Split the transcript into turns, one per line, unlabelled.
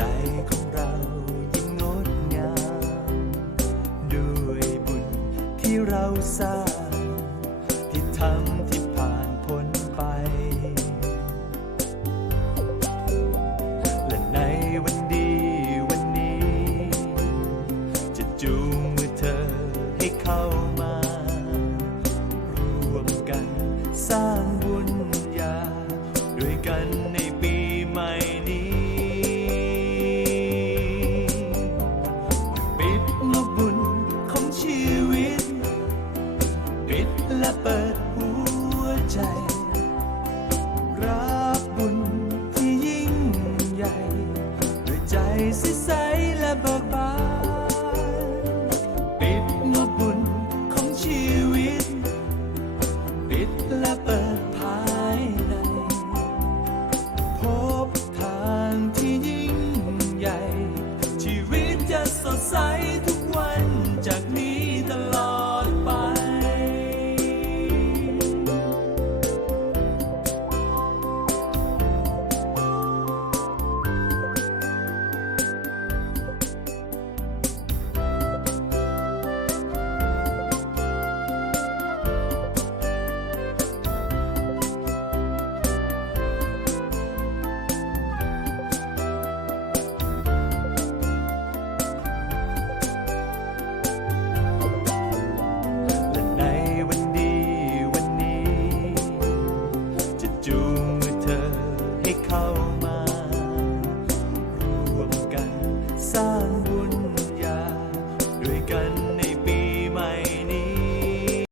ใจของเรายิ่งงดงามด้วยบุญที่เราสร้างที่ทำที่ผ่านพ้นไป และในวันดีวันนี้ จะจูงมือเธอให้เข้ามารวมกันสร้างบุญญาด้วยกันใน และเปิดหัวใจ รับบุญที่ยิ่งใหญ่ด้วยใจใสและเบิกบานปิดงบบุญของชีวิต ปิดและเปิดภายใน พบทางที่ยิ่งใหญ่ ชีวิตจะสดใสทุก ใ